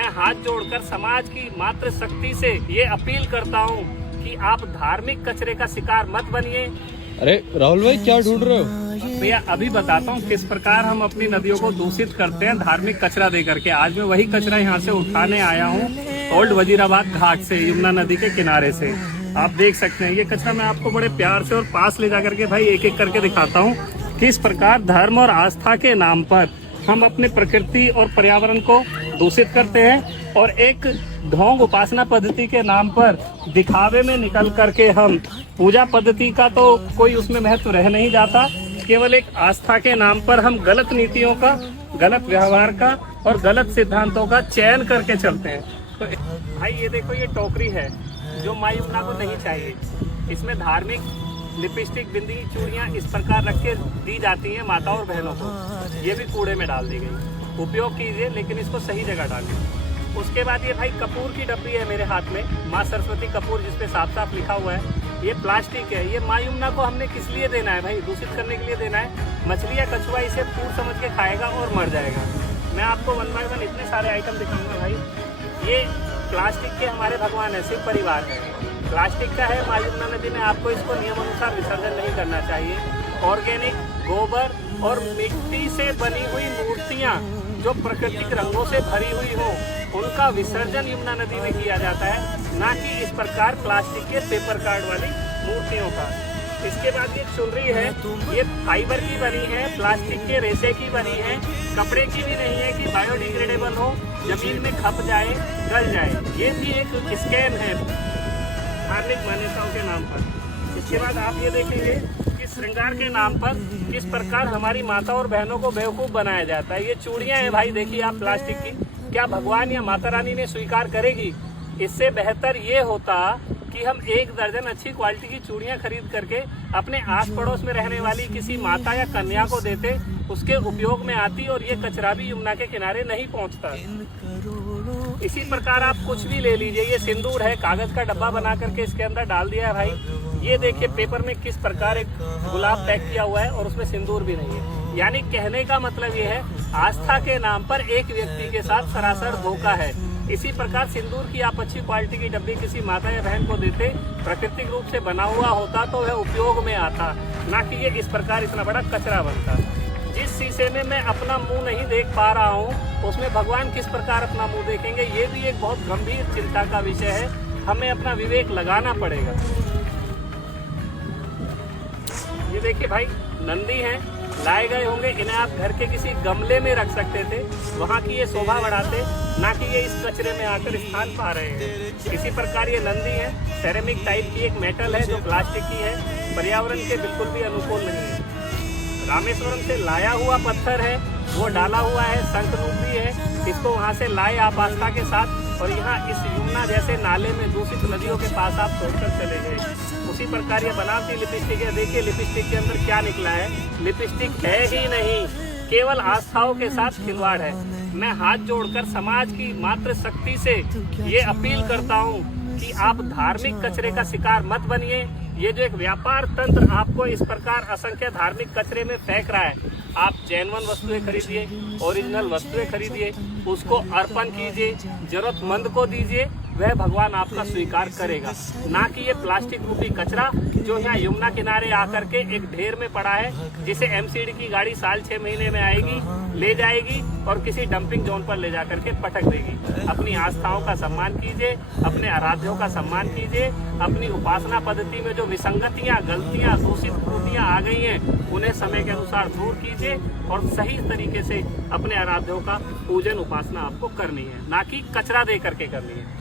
मैं हाथ जोड़कर समाज की मात्र शक्ति से ये अपील करता हूँ कि आप धार्मिक कचरे का शिकार मत बनिए। अरे राहुल भाई क्या ढूंढ रहे हो? भैया अभी बताता हूँ किस प्रकार हम अपनी नदियों को दूषित करते हैं धार्मिक कचरा दे करके। आज मैं वही कचरा यहाँ से उठाने आया हूँ ओल्ड वजीराबाद घाट से, यमुना नदी के किनारे से। आप देख सकते हैं ये कचरा मैं आपको बड़े प्यार से और पास ले जा करके भाई एक एक करके दिखाता हूँ किस प्रकार धर्म और आस्था के नाम पर हम अपने प्रकृति और पर्यावरण को दूषित करते हैं और एक ढोंग उपासना पद्धति के नाम पर दिखावे में निकल करके हम पूजा पद्धति का तो कोई उसमें महत्व रह नहीं जाता, केवल एक आस्था के नाम पर हम गलत नीतियों का, गलत व्यवहार का और गलत सिद्धांतों का चयन करके चलते हैं। तो भाई ये देखो ये टोकरी है जो माँ यमुना को नहीं चाहिए। इसमें धार्मिक लिपस्टिक, बिंदी, चूड़ियाँ इस प्रकार रख के दी जाती हैं माताओं और बहनों को। ये भी कूड़े में डाल दी गई। उपयोग कीजिए लेकिन इसको सही जगह डालिए। उसके बाद ये भाई कपूर की डब्बी है मेरे हाथ में, माँ सरस्वती कपूर, जिसपे साफ साफ लिखा हुआ है। ये प्लास्टिक है। ये माँ यमुना को हमने किस लिए देना है भाई? दूषित करने के लिए देना है। मछली या कछुआ इसे फूड समझ के खाएगा और मर जाएगा। मैं आपको वन बाय वन इतने सारे आइटम दिखाऊंगा भाई। ये प्लास्टिक के हमारे भगवान है, शिव परिवार है। प्लास्टिक का है, माँ यमुना नदी में आपको इसको नियम अनुसार विसर्जन नहीं करना चाहिए। ऑर्गेनिक गोबर और मिट्टी से बनी हुई मूर्तियाँ जो प्राकृतिक रंगों से भरी हुई हो, उनका विसर्जन यमुना नदी में किया जाता है, ना कि इस प्रकार प्लास्टिक के पेपर कार्ड वाली मूर्तियों का। इसके बाद ये चुनरी है, ये फाइबर की बनी है, प्लास्टिक के रेशे की बनी है, कपड़े की भी नहीं है कि बायोडिग्रेडेबल हो, जमीन में खप जाए, गल जाए। ये भी एक स्कैम है धार्मिक मान्यताओं के नाम पर। इसके बाद आप ये देखेंगे कि श्रृंगार के नाम पर किस प्रकार हमारी माता और बहनों को बेवकूफ़ बनाया जाता है। ये चूड़ियाँ हैं भाई, देखिए आप प्लास्टिक की, क्या भगवान या माता रानी ने स्वीकार करेगी? इससे बेहतर ये होता कि हम 1 दर्जन अच्छी क्वालिटी की चूड़ियाँ खरीद करके अपने आस पड़ोस में रहने वाली किसी माता या कन्या को देते, उसके उपयोग में आती और ये कचरा भी यमुना के किनारे नहीं पहुँचता। इसी प्रकार आप कुछ भी ले लीजिए, ये सिंदूर है, कागज का डब्बा बना करके इसके अंदर डाल दिया है भाई। ये देखिए पेपर में किस प्रकार एक गुलाब पैक किया हुआ है और उसमें सिंदूर भी नहीं है। यानी कहने का मतलब ये है आस्था के नाम पर एक व्यक्ति के साथ सरासर धोखा है। इसी प्रकार सिंदूर की आप अच्छी क्वालिटी की डब्बी किसी माता या बहन को देते, प्राकृतिक रूप से बना हुआ होता तो वह उपयोग में आता, ना कि ये इस प्रकार इतना बड़ा कचरा बनता। जिस शीशे में मैं अपना मुंह नहीं देख पा रहा हूँ, उसमें भगवान किस प्रकार अपना मुंह देखेंगे? ये भी एक बहुत गंभीर चिंता का विषय है। हमें अपना विवेक लगाना पड़ेगा। ये देखिए भाई नंदी हैं, लाए गए होंगे, इन्हें आप घर के किसी गमले में रख सकते थे, वहाँ की ये शोभा बढ़ाते, ना कि ये इस कचरे में आकर स्थान पा रहे हैं। इसी प्रकार ये नंदी है, सेरेमिक टाइप की एक मेटल है जो प्लास्टिक की है, पर्यावरण के बिल्कुल भी अनुकूल नहीं है। रामेश्वरम से लाया हुआ पत्थर है, वो डाला हुआ है, शंखनूदी है, इसको वहाँ से लाए आप आस्था के साथ और यहाँ इस यमुना जैसे नाले में दूषित नदियों के पास आप छोड़कर चले गए। उसी प्रकार ये बनावटी लिपस्टिक है। देखिए लिपस्टिक के अंदर क्या निकला है, लिपस्टिक है ही नहीं, केवल आस्थाओं के साथ खिलवाड़ है। मैं हाथ जोड़कर समाज की मात्र शक्ति से ये अपील करता हूँ कि आप धार्मिक कचरे का शिकार मत बनिए। ये जो एक व्यापार तंत्र आपको इस प्रकार असंख्य धार्मिक कचरे में फेंक रहा है, आप जेन्युइन वस्तुएं खरीदिए, ओरिजिनल वस्तुएं खरीदिए, उसको अर्पण कीजिए, जरूरतमंद को दीजिए, वह भगवान आपका स्वीकार करेगा, ना कि ये प्लास्टिक रूपी कचरा जो यहाँ यमुना किनारे आकर के एक ढेर में पड़ा है, जिसे एमसीडी की गाड़ी साल 6 महीने में आएगी, ले जाएगी और किसी डंपिंग जोन पर ले जाकर के पटक देगी। अपनी आस्थाओं का सम्मान कीजिए, अपने आराध्यों का सम्मान कीजिए, अपनी उपासना पद्धति में जो विसंगतियाँ, गलतियाँ, दूषित त्रुटियाँ आ गई हैं, उन्हें समय के अनुसार दूर कीजिए और सही तरीके से अपने आराध्यों का पूजन उपासना आपको करनी है, ना कि कचरा दे करके करनी है।